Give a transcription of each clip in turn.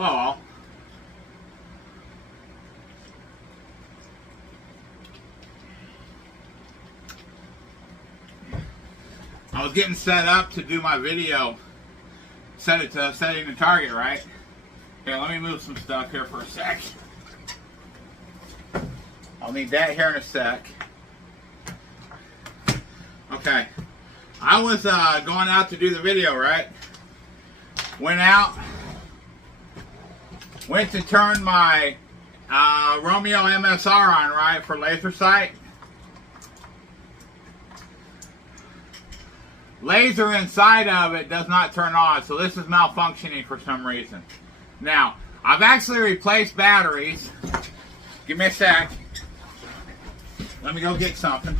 Oh. I was getting set up to do my video. Set it to setting the target, right? Okay, let me move some stuff here for a sec. I'll need that here in a sec. Okay. I was going out to do the video, right? Went out. Went to turn my Romeo MSR on, right, for laser sight. Laser inside of it does not turn on, so this is malfunctioning for some reason. Now, I've actually replaced batteries. Give me a sec. Let me go get something.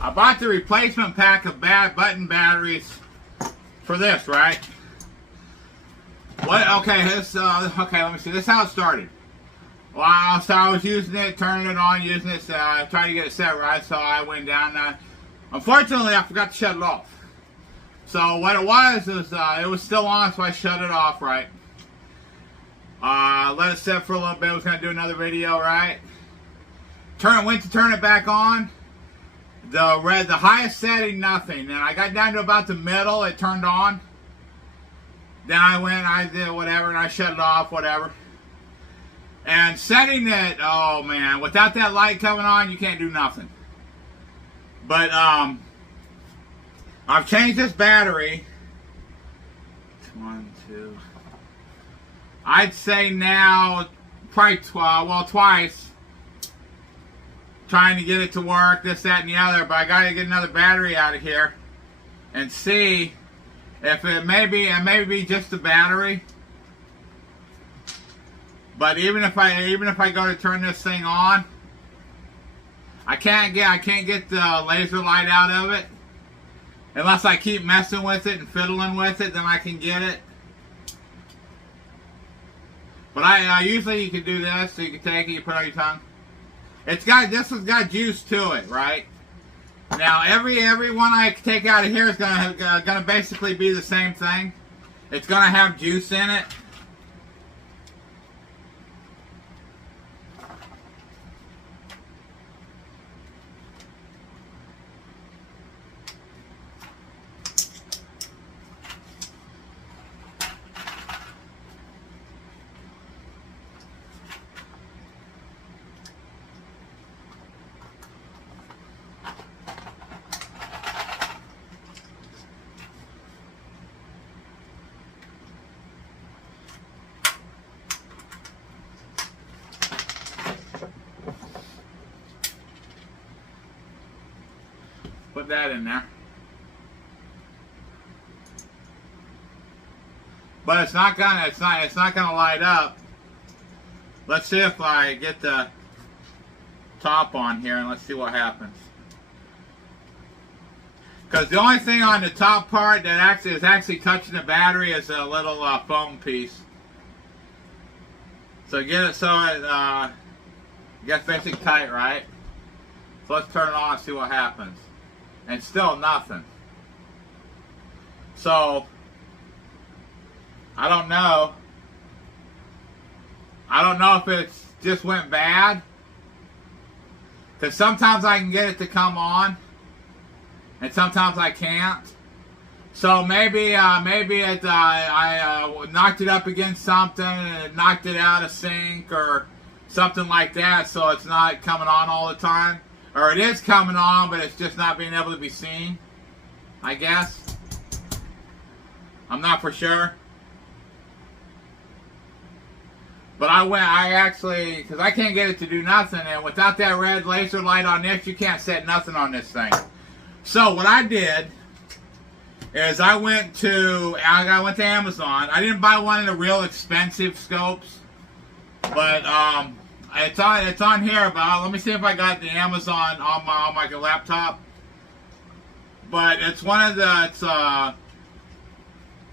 I bought the replacement pack of button batteries for this, right? What? Okay, this. Okay, let me see. This is how it started. Well, so I was using it, turning it on, using it, trying to get it set right. So I went down. Unfortunately, I forgot to shut it off. So what it was is it was still on, so I shut it off, right? Let it set for a little bit. I was gonna do another video, right? Went to turn it back on. The highest setting, nothing. And I got down to about the middle, it turned on. Then I did whatever, and I shut it off, whatever. And setting it, oh man, without that light coming on, you can't do nothing. But I've changed this battery. 1, 2. I'd say now, probably twice. Trying to get it to work, this, that, and the other. But I got to get another battery out of here and see if it may be just the battery. But even if I go to turn this thing on, I can't get the laser light out of it unless I keep messing with it and fiddling with it. Then I can get it. But usually you can do this. So you can take it, you put it on your tongue. This has got juice to it, right? Now every one I take out of here is gonna basically be the same thing. It's gonna have juice in it. Put that in there. But it's not gonna light up. Let's see if I get the top on here and let's see what happens. Because the only thing on the top part that is actually touching the battery is a little foam piece. So get it so it gets basically tight, right? So let's turn it on and see what happens. And still nothing. So I don't know. I don't know if it just went bad. Because sometimes I can get it to come on, and sometimes I can't. So maybe I knocked it up against something and it knocked it out of sync or something like that. So it's not coming on all the time. Or it is coming on, but it's just not being able to be seen, I guess. I'm not for sure. But I actually, because I can't get it to do nothing, and without that red laser light on this, you can't set nothing on this thing. So what I did is I went to Amazon. I didn't buy one of the real expensive scopes, but it's on here. But let me see if I got the Amazon on my laptop. But it's one of the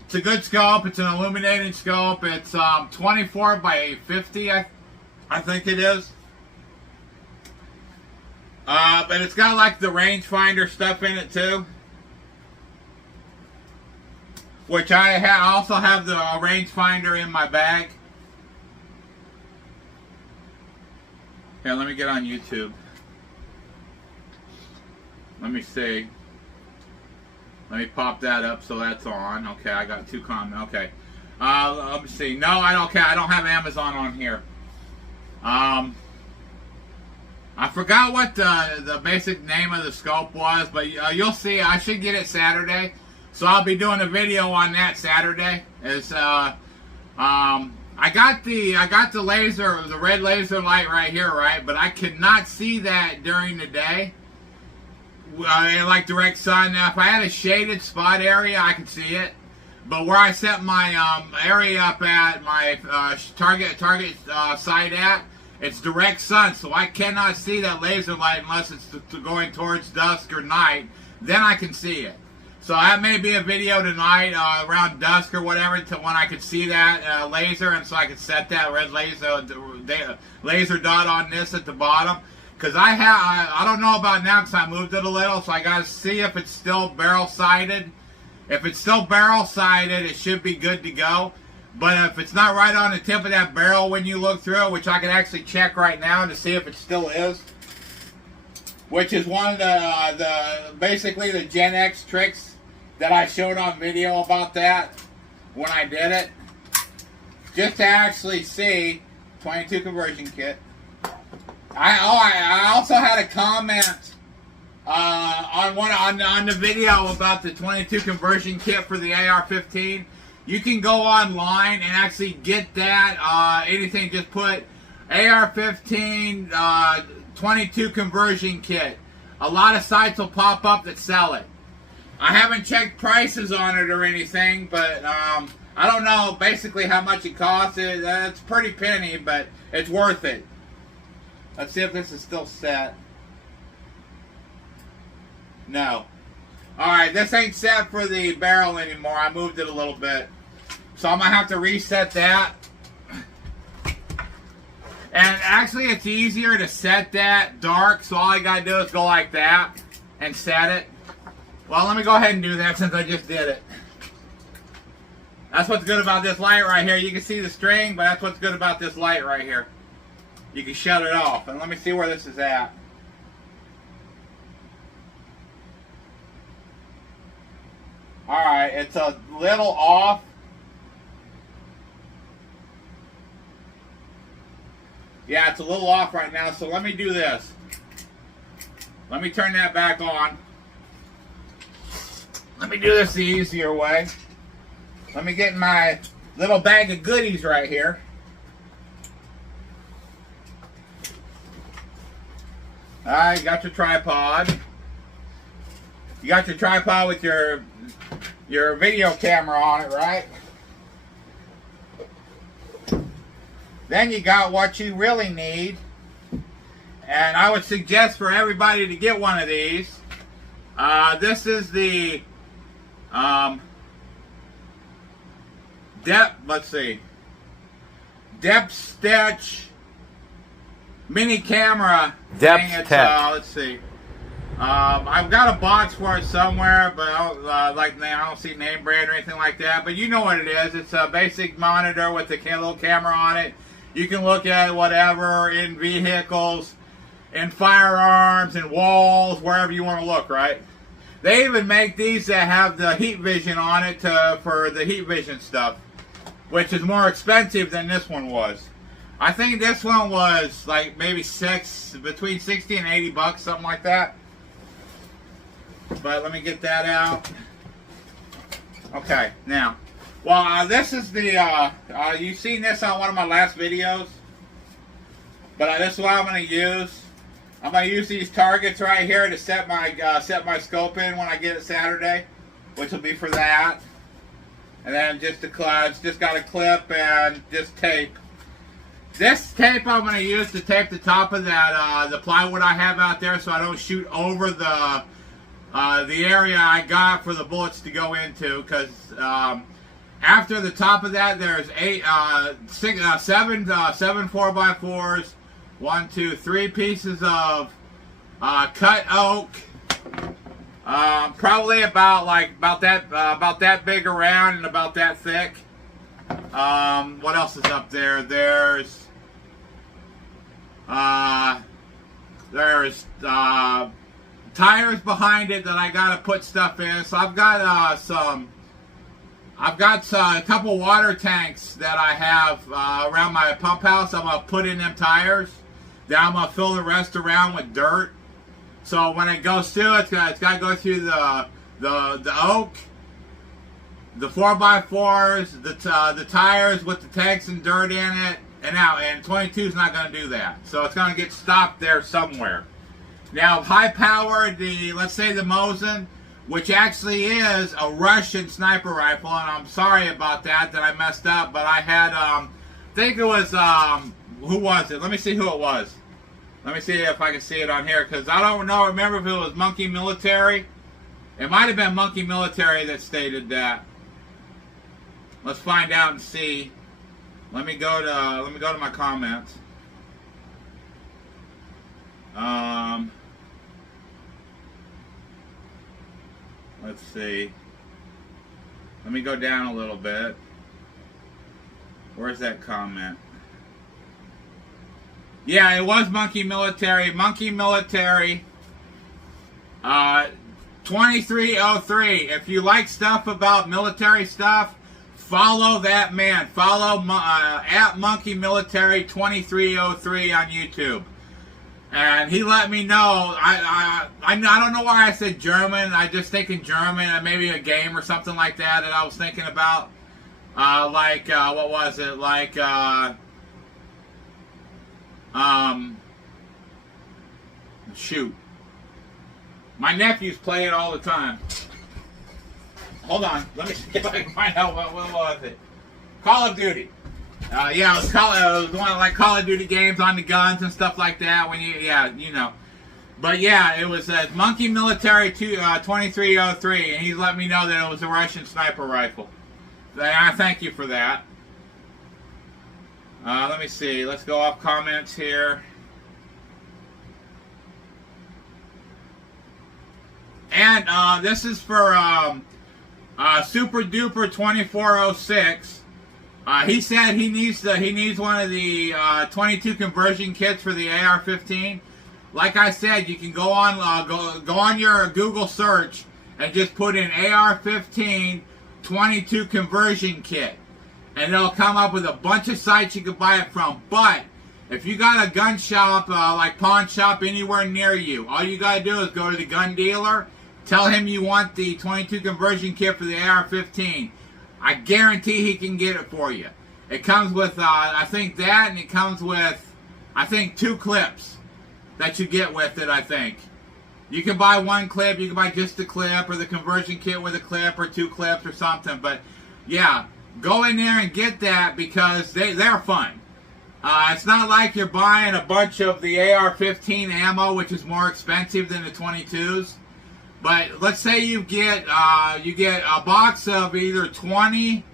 it's a good scope. It's an illuminating scope. It's 24 by 50, I think it is. But it's got like the rangefinder stuff in it too. which I also have the rangefinder in my bag. Here, let me get on YouTube. Let me see. Let me pop that up so that's on. Okay, I got 2 comments. Okay. Let me see. No, I don't care. I don't have Amazon on here. I forgot what the basic name of the scope was, but you'll see. I should get it Saturday, so I'll be doing a video on that Saturday. I got the laser, the red laser light right here, right? But I cannot see that during the day. Like direct sun. Now, if I had a shaded spot area, I could see it. But where I set my area up at, my target site at, it's direct sun, so I cannot see that laser light unless it's going towards dusk or night. Then I can see it. So that may be a video tonight around dusk or whatever, to when I could see that laser, and so I could set that red laser dot on this at the bottom. Because I don't know about now because I moved it a little, so I got to see if it's still barrel sighted. If it's still barrel sighted, it should be good to go. But if it's not right on the tip of that barrel when you look through it, which I can actually check right now to see if it still is, which is one of the basically the Gen X tricks that I showed on video about that when I did it, just to actually see 22 conversion kit. I also had a comment on the video about the 22 conversion kit for the AR-15. You can go online and actually get that. Anything, just put AR-15 22 conversion kit. A lot of sites will pop up that sell it. I haven't checked prices on it or anything, but I don't know basically how much it costs. It's pretty penny, but it's worth it. Let's see if this is still set. No. Alright, this ain't set for the barrel anymore. I moved it a little bit. So I'm going to have to reset that. And actually, it's easier to set that dark, so all I got to do is go like that and set it. Well, let me go ahead and do that since I just did it. That's what's good about this light right here. You can see the string, but that's what's good about this light right here. You can shut it off. And let me see where this is at. Alright, it's a little off. Yeah, it's a little off right now, so let me do this. Let me turn that back on. Let me do this the easier way. Let me get my little bag of goodies right here. Alright, you got your tripod. You got your tripod with your video camera on it, right? Then you got what you really need. And I would suggest for everybody to get one of these. This is the depth stitch mini camera. Let's see. I've got a box for it somewhere, but I don't see name brand or anything like that. But you know what it is. It's a basic monitor with a little camera on it. You can look at whatever in vehicles, in firearms, in walls, wherever you want to look, right? They even make these that have the heat vision on it for the heat vision stuff, which is more expensive than this one was. I think this one was like maybe between 60 and 80 bucks, something like that. But let me get that out. Okay, now. Well, this is the, you've seen this on one of my last videos. But this is what I'm going to use. I'm going to use these targets right here to set my scope in when I get it Saturday. Which will be for that. And then just got a clip and just tape. This tape I'm going to use to tape the top of that, the plywood I have out there so I don't shoot over the area I got for the bullets to go into, because after the top of that there's seven 4x4s, 1, 2, 3 pieces of cut oak, Probably about that big around and about that thick. What else is up there? There's tires behind it that I gotta put stuff in. So I've got a couple water tanks that I have around my pump house. I'm gonna put in them tires. Then I'm gonna fill the rest around with dirt. So when it goes through, it's got to go through the oak, the 4x4s, the tires with the tanks and dirt in it, and 22 is not going to do that. So it's going to get stopped there somewhere. Now, high power, let's say the Mosin, which actually is a Russian sniper rifle, and I'm sorry about that I messed up, but I had, I think it was, who was it? Let me see who it was. Let me see if I can see it on here, because I don't know, remember if it was Monkey Military. It might have been Monkey Military that stated that. Let's find out and see. Let me go to my comments. Let's see. Let me go down a little bit. Where's that comment? Yeah, it was Monkey Military. Monkey Military 2303. If you like stuff about military stuff, follow that man. Follow at Monkey Military 2303 on YouTube. And he let me know. I don't know why I said German. I just thinking German, maybe a game or something like that I was thinking about. What was it? Shoot. My nephews play it all the time. Hold on. Let me see if I can find out what was it. Call of Duty. Yeah, it was one of Call of Duty games on the guns and stuff like that. You know. But yeah, it was Monkey Military 2303, and he let me know that it was a Russian sniper rifle. And I thank you for that. Let me see. Let's go off comments here. And this is for Super Duper 2406. He said he needs one of the 22 conversion kits for the AR-15. Like I said, you can go on your Google search and just put in AR-15 22 conversion kit, and it'll come up with a bunch of sites you can buy it from. But if you got a gun shop, like pawn shop anywhere near you, all you gotta do is go to the gun dealer, tell him you want the 22 conversion kit for the AR-15. I guarantee he can get it for you. It comes with, I think that, and it comes with, I think, 2 clips that you get with it, I think. You can buy 1 clip, you can buy just the clip, or the conversion kit with a clip, or 2 clips, or something. But, yeah, go in there and get that, because they're fun. It's not like you're buying a bunch of the AR-15 ammo, which is more expensive than the 22s. But let's say you get a box of either 20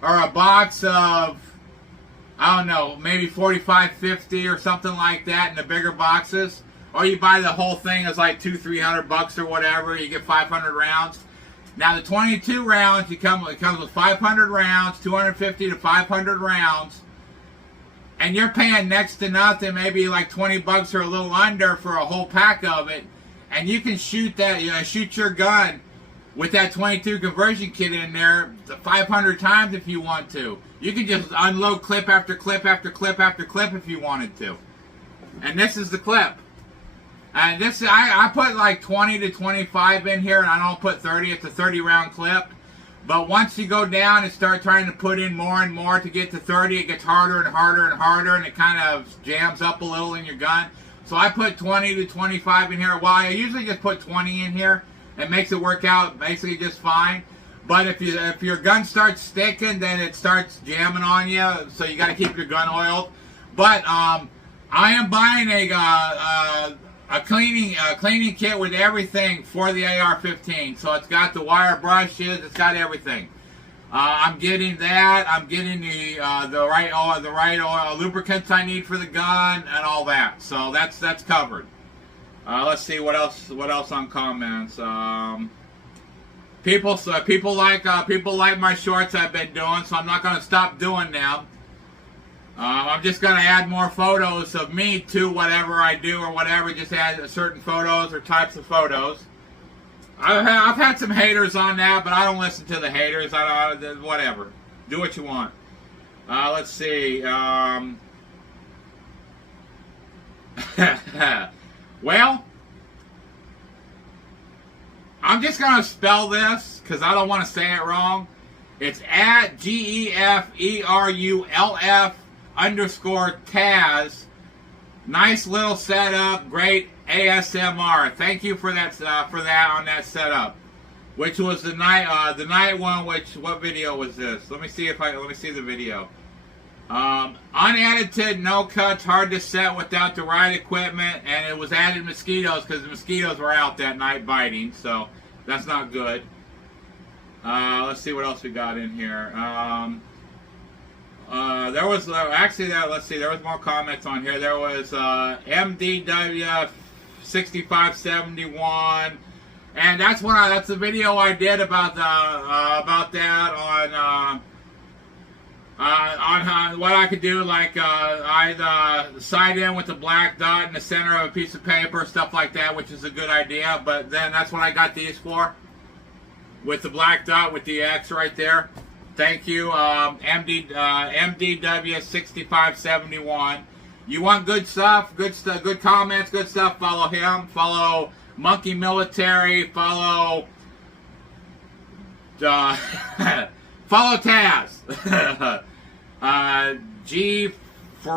or a box of, I don't know, maybe 45, 50 or something like that in the bigger boxes. Or you buy the whole thing as like $200-300 or whatever. You get 500 rounds. Now the 22 rounds, it comes with 500 rounds, 250 to 500 rounds, and you're paying next to nothing, maybe like $20 or a little under for a whole pack of it. And you can shoot your gun with that 22 conversion kit in there 500 times if you want to. You can just unload clip after clip after clip after clip if you wanted to. And this is the clip. And this, I put like 20 to 25 in here, and I don't put 30. It's a 30 round clip. But once you go down and start trying to put in more and more to get to 30, it gets harder and harder and harder, and it kind of jams up a little in your gun. So I put 20 to 25 in here. Well, I usually just put 20 in here. It makes it work out basically just fine. But if your gun starts sticking, then it starts jamming on you. So you got to keep your gun oiled. But I am buying a cleaning kit with everything for the AR-15. So it's got the wire brushes. It's got everything. I'm getting that. I'm getting the right oil, lubricants I need for the gun, and all that. So that's covered. Let's see what else. What else on comments? People like my shorts I've been doing, so I'm not going to stop doing them. I'm just going to add more photos of me to whatever I do or whatever. Just add certain photos or types of photos. I've had some haters on that, but I don't listen to the haters. Whatever. Do what you want. Let's see. Well, I'm just going to spell this because I don't want to say it wrong. It's at GEFERULF_Taz. Nice little setup. Great ASMR. Thank you for that on that setup. Which was the night one. What video was this? Let me see the video. Unedited, no cuts, hard to set without the right equipment, and it was added mosquitoes because the mosquitoes were out that night biting, so that's not good. Let's see what else we got in here. There was there was more comments on here. There was MDW 6571, and that's the video I did about that on what I could do, like I'd side in with the black dot in the center of a piece of paper, stuff like that, which is a good idea. But then that's what I got these for, with the black dot with the X right there. Thank you, MDW 6571. You want good stuff, good comments, good stuff. Follow him. Follow Monkey Military. Follow. Follow Taz. G for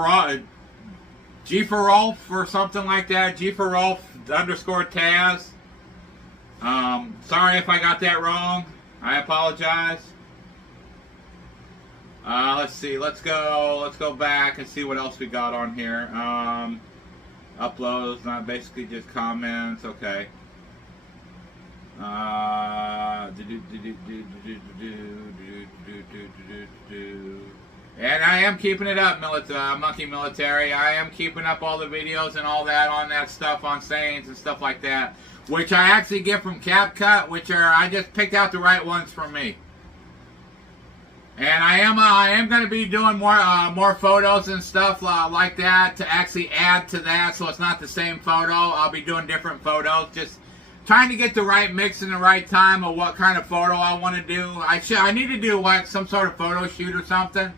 Rolf or something like that. G for Rolf _Taz. Sorry if I got that wrong. I apologize. Let's see. Let's go back and see what else we got on here. Uploads, not basically just comments. Okay. And I am keeping it up, Monkey Military. I am keeping up all the videos and all that on that stuff, on sayings and stuff like that, which I actually get from CapCut, I just picked out the right ones for me. And I am going to be doing more photos and stuff like that to actually add to that, so it's not the same photo. I'll be doing different photos, just trying to get the right mix in the right time of what kind of photo I want to do. I need to do like some sort of photo shoot or something,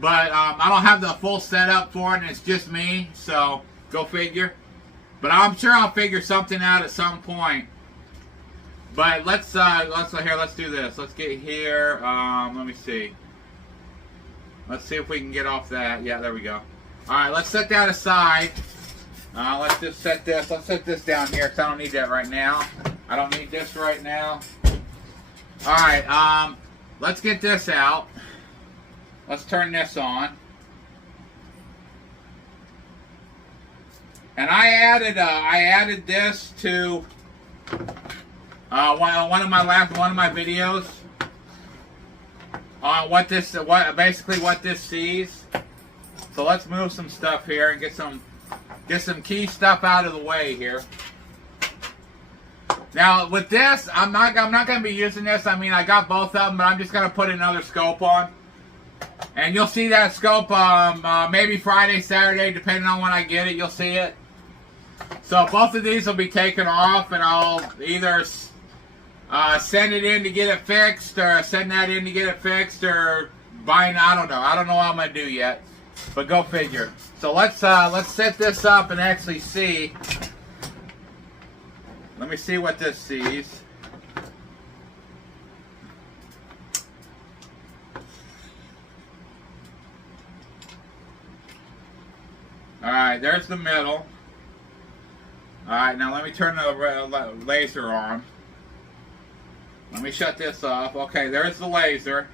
but I don't have the full setup for it, and it's just me, so go figure. But I'm sure I'll figure something out at some point. But let's do this. Let's get here. Let me see. Let's see if we can get off that. Yeah, there we go. All right, let's set that aside. Let's just set this. Let's set this down here because I don't need that right now. I don't need this right now. All right. Let's get this out. Let's turn this on. And I added this to one of my videos on what this sees. So let's move some stuff here and get some key stuff out of the way here. Now with this, I'm not going to be using this. I mean, I got both of them, but I'm just going to put another scope on. And you'll see that scope maybe Friday, Saturday, depending on when I get it. You'll see it. So both of these will be taken off, and I'll either send it in to get it fixed, or send that in to get it fixed, or buying. I don't know. I don't know what I'm gonna do yet, but go figure. So let's set this up and actually see. Let me see what this sees. All right, there's the middle. Alright, now let me turn the laser on. Let me shut this off. Okay, there's the laser.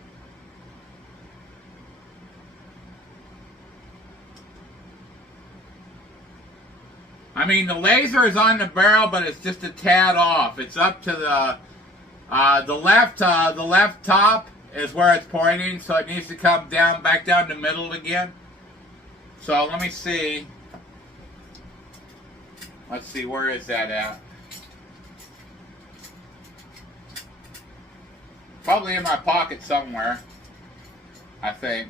I mean, the laser is on the barrel, but it's just a tad off. It's up to the left top is where it's pointing, so it needs to come down, back down the middle again. So let me see. Let's see, where is that at? Probably in my pocket somewhere, I think.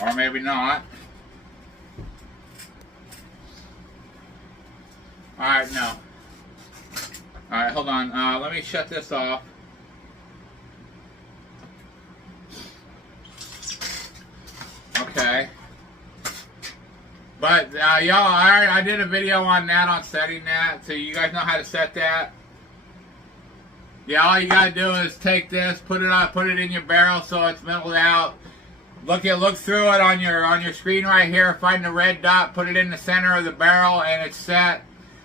Or maybe not. Alright, no. Alright, hold on. Let me shut this off. Okay. But, y'all, I did a video on that, on setting that. So you guys know how to set that. Yeah, all you gotta do is take this, put it in your barrel so it's milled out. Look through it on your screen right here. Find the red dot, put it in the center of the barrel, and it's set.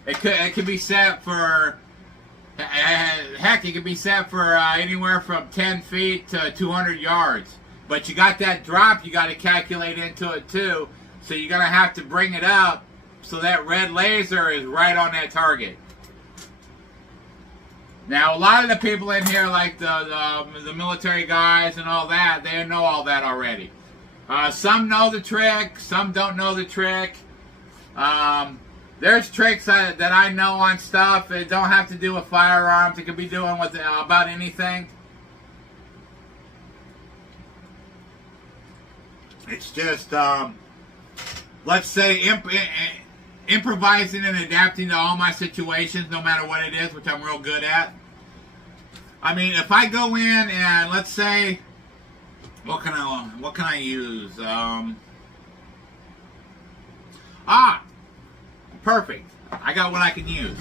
It could be set for, heck, it could be set for anywhere from 10 feet to 200 yards. But you got that drop you got to calculate into it too. So you're going to have to bring it up so that red laser is right on that target. Now, a lot of the people in here, like the military guys and all that, they know all that already. Some know the trick, some don't know the trick. There's tricks that I know on stuff. It don't have to do with firearms. It could be doing with about anything. It's just, let's say, improvising and adapting to all my situations, no matter what it is, which I'm real good at. I mean, if I go in and let's say, what can I use? Perfect. I got what I can use.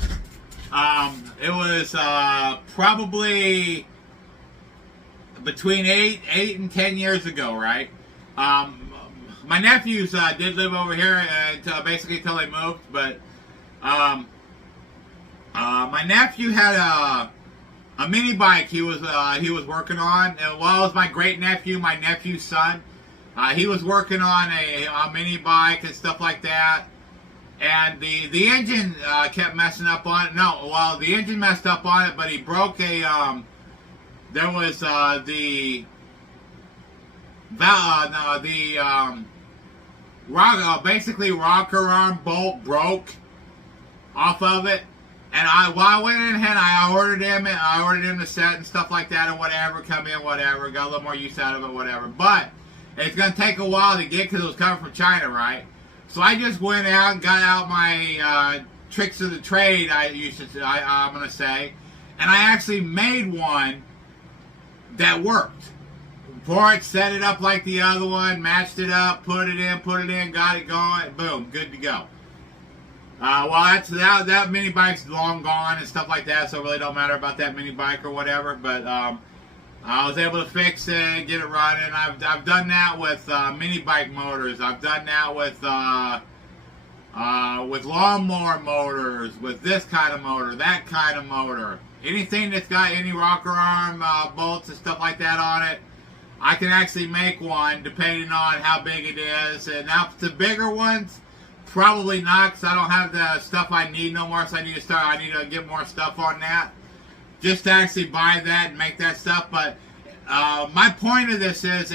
It was probably between 8 and 10 years ago, right? My nephews did live over here basically until they moved, but my nephew had a mini bike he was working on. And, well, it was my great nephew, my nephew's son. He was working on a mini bike and stuff like that. And the engine kept messing up on it. No, well, the engine messed up on it, but he broke a there was basically rocker arm bolt broke off of it. And I went in and I ordered him the set and stuff like that and whatever, come in, whatever, got a little more use out of it, whatever. But it's gonna take a while to get because it was coming from China, right? So I just went out and got out my tricks of the trade, I'm gonna say, and I actually made one that worked. For it, set it up like the other one, matched it up, put it in, got it going, boom, good to go. Well, that mini bike's long gone and stuff like that, so it really don't matter about that mini bike or whatever. But I was able to fix it, get it running. I've done that with mini bike motors. I've done that with lawnmower motors, with this kind of motor, that kind of motor. Anything that's got any rocker arm bolts and stuff like that on it, I can actually make one depending on how big it is. And now the bigger ones, probably not, because I don't have the stuff I need no more. So I need to get more stuff on that, just to actually buy that and make that stuff. But my point of this is,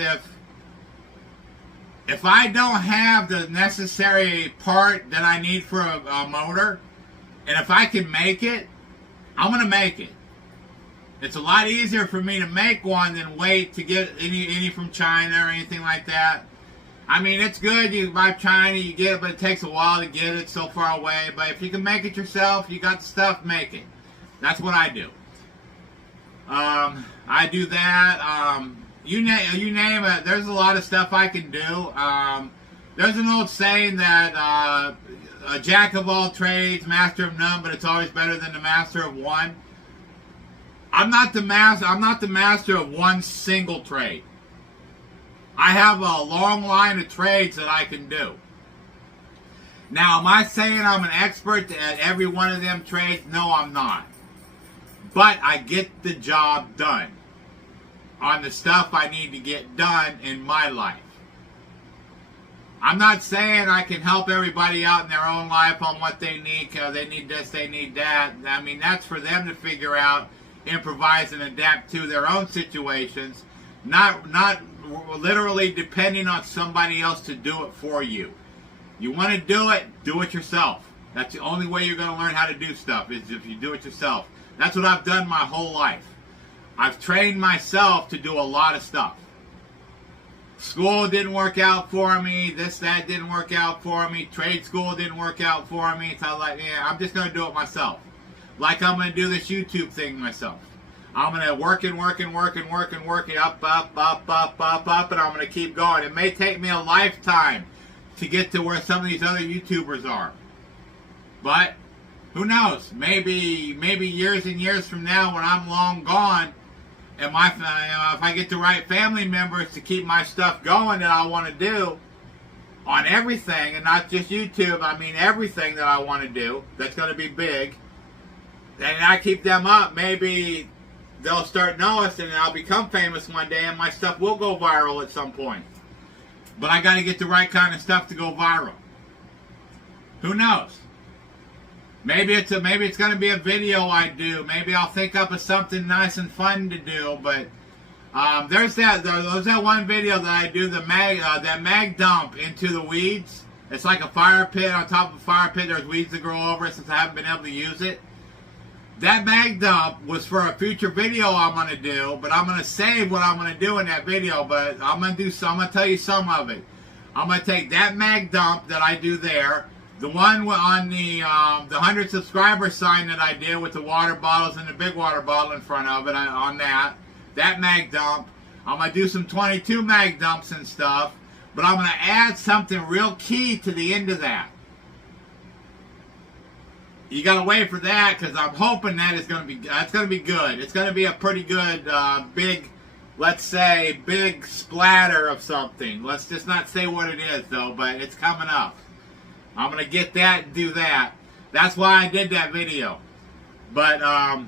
if I don't have the necessary part that I need for a motor, and if I can make it, I'm gonna make it. It's a lot easier for me to make one than wait to get any from China or anything like that. I mean, it's good, you buy China, you get it, but it takes a while to get it so far away. But if you can make it yourself, you got the stuff, make it. That's what I do. I do that. You name it. There's a lot of stuff I can do. There's an old saying that a jack of all trades, master of none, but it's always better than the master of one. I'm not the master of one single trade. I have a long line of trades that I can do. Now, am I saying I'm an expert at every one of them trades? No, I'm not. But I get the job done on the stuff I need to get done in my life. I'm not saying I can help everybody out in their own life on what they need. They need this, they need that. I mean, that's for them to figure out, improvise, and adapt to their own situations. not literally depending on somebody else to do it for you. You want to do it yourself. That's the only way you're going to learn how to do stuff, is if you do it yourself. That's what I've done my whole life. I've trained myself to do a lot of stuff. School didn't work out for me. That didn't work out for me. Trade school didn't work out for me. So I was like, yeah, I'm just going to do it myself. Like I'm going to do this YouTube thing myself. I'm going to work it up, and I'm going to keep going. It may take me a lifetime to get to where some of these other YouTubers are. But who knows? Maybe years and years from now, when I'm long gone, and if I get the right family members to keep my stuff going that I want to do on everything, and not just YouTube, I mean everything that I want to do that's going to be big, and I keep them up, maybe they'll start noticing, and I'll become famous one day, and my stuff will go viral at some point. But I got to get the right kind of stuff to go viral. Who knows? Maybe it's going to be a video I do. Maybe I'll think up of something nice and fun to do. But there's that one video that I do, that mag dump into the weeds. It's like a fire pit. On top of a fire pit, there's weeds that grow over it since I haven't been able to use it. That mag dump was for a future video I'm going to do, but I'm going to save what I'm going to do in that video. But I'm going to tell you some of it. I'm going to take that mag dump that I do there, the one on the 100 subscriber sign that I did with the water bottles and the big water bottle in front of it, on that mag dump. I'm going to do some 22 mag dumps and stuff, but I'm going to add something real key to the end of that. You gotta wait for that, because I'm hoping that's gonna be good. It's gonna be a pretty good, big, let's say, big splatter of something. Let's just not say what it is though, but it's coming up. I'm gonna get that and do that. That's why I did that video. But I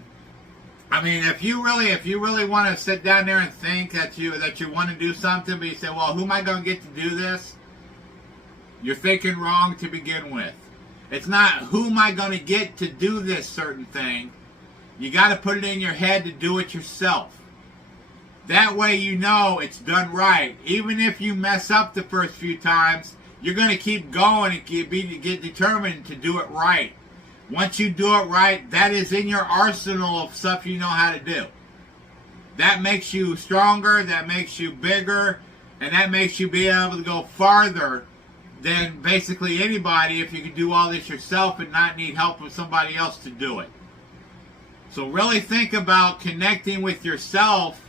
mean, if you really want to sit down there and think that you want to do something, but you say, well, who am I gonna get to do this? You're thinking wrong to begin with. It's not who am I going to get to do this certain thing. You got to put it in your head to do it yourself. That way you know it's done right. Even if you mess up the first few times, you're going to keep going and get determined to do it right. Once you do it right, that is in your arsenal of stuff you know how to do. That makes you stronger, that makes you bigger, and that makes you be able to go farther than basically anybody if you can do all this yourself and not need help with somebody else to do it. So really think about connecting with yourself,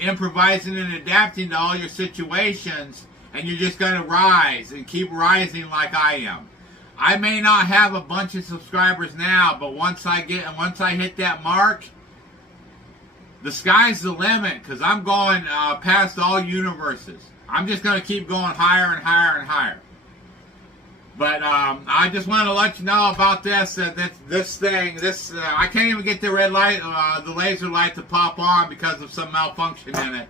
improvising and adapting to all your situations, and you're just going to rise and keep rising like I am. I may not have a bunch of subscribers now, but once I hit that mark, the sky's the limit, because I'm going past all universes. I'm just going to keep going higher and higher and higher. But I just want to let you know about this. This thing. I can't even get the red light, the laser light to pop on because of some malfunction in it.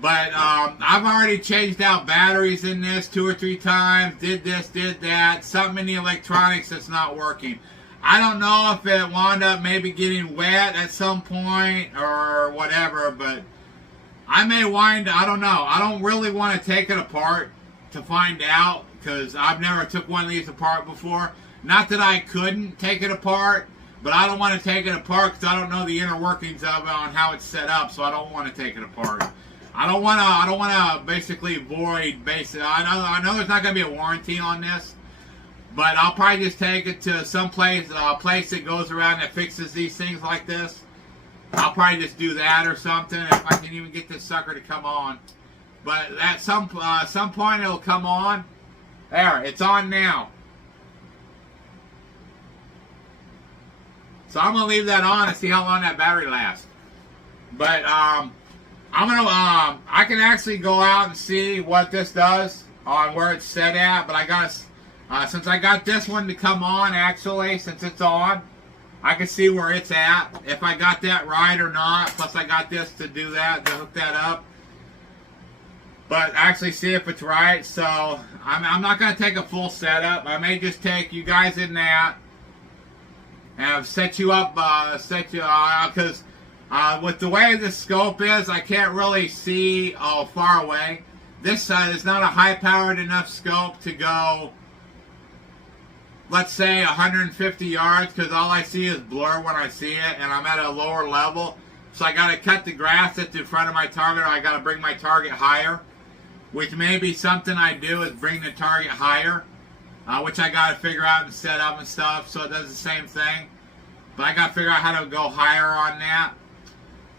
But I've already changed out batteries in this 2 or 3 times. Did this, did that. Something in the electronics that's not working. I don't know if it wound up maybe getting wet at some point or whatever. But I don't know. I don't really want to take it apart to find out, because I've never took one of these apart before. Not that I couldn't take it apart, but I don't want to take it apart because I don't know the inner workings of it on how it's set up, so I don't want to take it apart. I don't want to basically void I know there's not going to be a warranty on this, but I'll probably just take it to some place that goes around that fixes these things like this. I'll probably just do that or something if I can even get this sucker to come on. But at some point it'll come on. There, it's on now. So I'm gonna leave that on and see how long that battery lasts. But I can actually go out and see what this does on where it's set at. But I got since I got this one to come on, actually, since it's on, I can see where it's at, if I got that right or not. Plus I got this to do that, to hook that up. But actually see if it's right. So I'm not going to take a full setup. I may just take you guys in that and set you up, because With the way the scope is, I can't really see far away. This is not a high-powered enough scope to go, let's say, 150 yards, because all I see is blur when I see it, and I'm at a lower level. So I got to cut the grass that's in front of my target, or I got to bring my target higher, which may be something I do, is bring the target higher, which I got to figure out and set up and stuff, so it does the same thing. But I got to figure out how to go higher on that.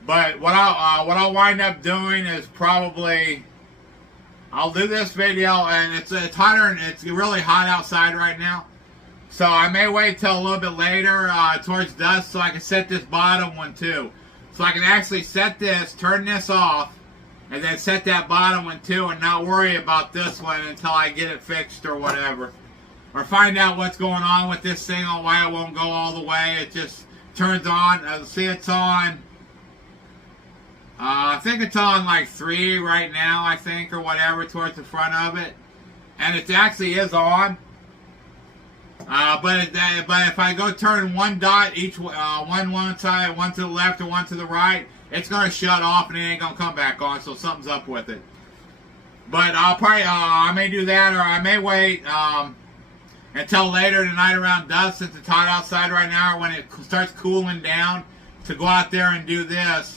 But what I'll wind up doing is probably, I'll do this video, and it's hotter, and it's really hot outside right now. So I may wait till a little bit later, towards dusk, so I can set this bottom one too. So I can actually set this, turn this off, and then set that bottom one too, and not worry about this one until I get it fixed or whatever. Or find out what's going on with this thing, or why it won't go all the way. It just turns on. See, it's on. I think it's on like 3 right now, I think, or whatever, towards the front of it. And it actually is on. But if I go turn one dot each, one side, one to the left, or one to the right, it's going to shut off and it ain't going to come back on, so something's up with it. But I'll probably, I may do that, or I may wait until later tonight around dusk, since it's hot outside right now, when it starts cooling down, to go out there and do this.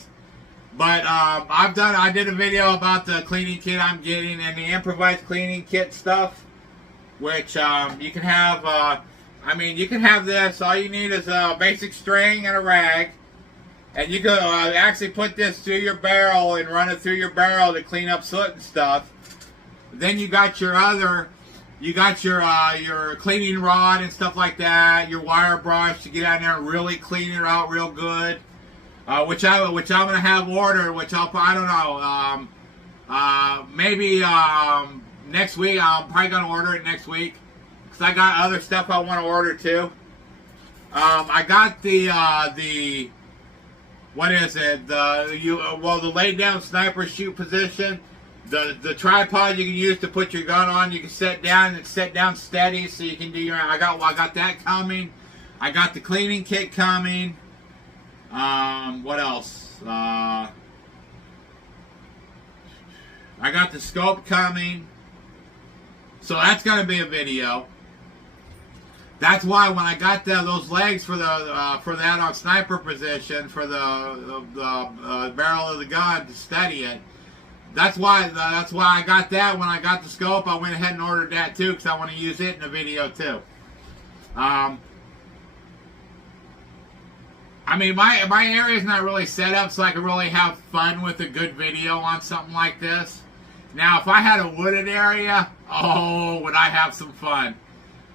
But I did a video about the cleaning kit I'm getting, and the improvised cleaning kit stuff, which you can have. I mean, you can have this. All you need is a basic string and a rag, and you can actually put this through your barrel and run it through your barrel to clean up soot and stuff. Then you got your your cleaning rod and stuff like that, your wire brush to get out there and really clean it out real good. Which I'm gonna have ordered, which I don't know, maybe next week. I'm probably gonna order it next week, because I got other stuff I want to order too. I got the what is it? The lay down sniper shoot position. The tripod you can use to put your gun on. You can set down and set down steady, so you can do your. I got that coming. I got the cleaning kit coming. What else? I got the scope coming. So that's going to be a video. That's why when I got those legs for that on sniper position, for the barrel of the gun to steady it, that's why I got that. When I got the scope, I went ahead and ordered that too, because I want to use it in the video too. I mean, my area is not really set up so I can really have fun with a good video on something like this. Now, if I had a wooded area, oh, would I have some fun.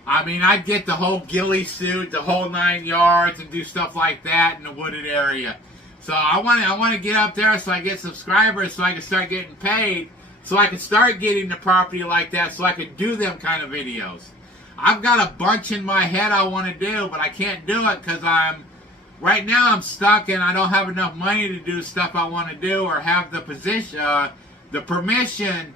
I mean, I'd get the whole ghillie suit, the whole 9 yards, and do stuff like that in the wooded area. So I want to get up there so I get subscribers, so I can start getting paid, so I can start getting the property like that, so I can do them kind of videos. I've got a bunch in my head I want to do, but I can't do it because right now I'm stuck and I don't have enough money to do stuff I want to do, or have the position, the permission,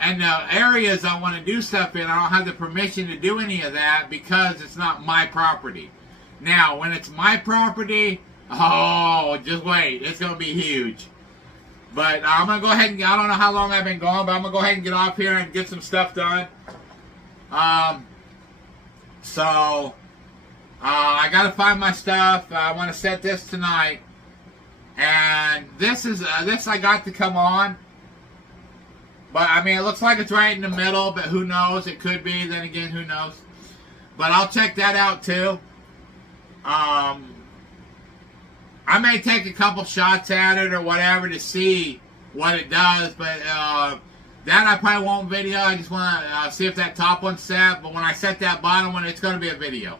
and the areas I want to do stuff in. I don't have the permission to do any of that because it's not my property. Now, when it's my property, oh, just wait. It's going to be huge. But I'm going to go ahead and, I don't know how long I've been gone, but I'm going to go ahead and get off here and get some stuff done. I got to find my stuff. I want to set this tonight. And this I got to come on. But, I mean, it looks like it's right in the middle, but who knows? It could be. Then again, who knows? But I'll check that out, too. I may take a couple shots at it or whatever to see what it does. But that I probably won't video. I just want to see if that top one's set. But when I set that bottom one, it's going to be a video.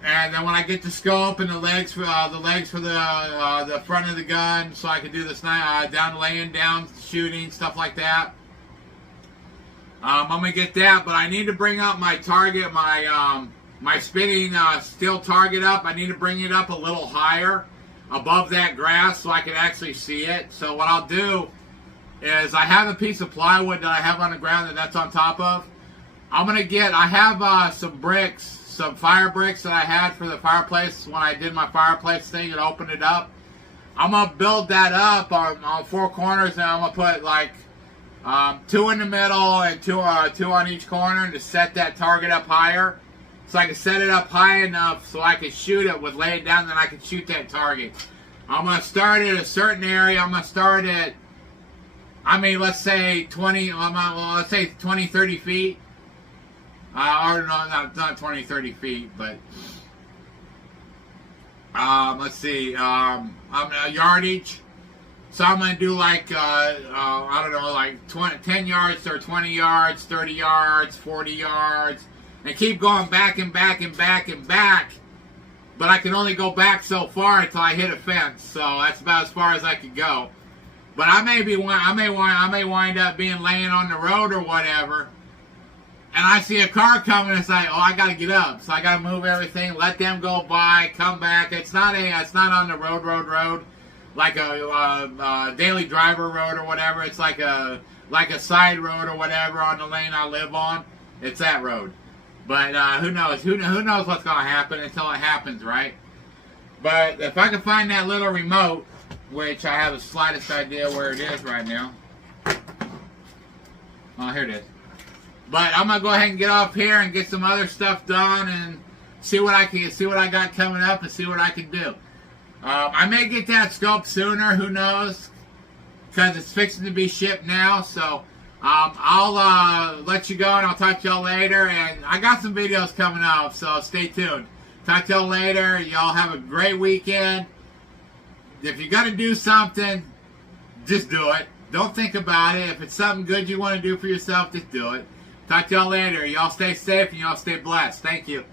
And then when I get the scope and the legs for the front of the gun, so I can do this down, laying down, shooting, stuff like that. I'm gonna get that, but I need to bring up my target, my spinning steel target up. I need to bring it up a little higher above that grass so I can actually see it. So what I'll do is, I have a piece of plywood that I have on the ground that's on top of. I have some bricks. Some fire bricks that I had for the fireplace when I did my fireplace thing and opened it up. I'm going to build that up on 4 corners, and I'm going to put like 2 in the middle and 2 on each corner to set that target up higher. So I can set it up high enough so I can shoot it with lay it down, then I can shoot that target. I'm going to start at a certain area. I'm going to start at, I mean, let's say 20, let's say 20, 30 feet. Or no, not 20, 30 feet, but let's see, I'm a yardage. So I'm going to do like, I don't know, like 10 yards or 20 yards, 30 yards, 40 yards, and keep going back and back and back and back. But I can only go back so far until I hit a fence. So that's about as far as I could go. But I may wind up being laying on the road or whatever, and I see a car coming, and it's like, oh, I got to get up. So I got to move everything, let them go by, come back. It's not on the road, like a daily driver road or whatever. It's like a side road or whatever on the lane I live on. It's that road. But who knows? Who knows what's going to happen until it happens, right? But if I can find that little remote, which I have the slightest idea where it is right now. Oh, here it is. But I'm gonna go ahead and get off here and get some other stuff done and see what I got coming up and see what I can do. I may get that scope sooner. Who knows? Because it's fixing to be shipped now. So I'll let you go, and I'll talk to y'all later. And I got some videos coming up, so stay tuned. Talk to y'all later. Y'all have a great weekend. If you're gonna do something, just do it. Don't think about it. If it's something good you want to do for yourself, just do it. Talk to y'all later. Y'all stay safe and y'all stay blessed. Thank you.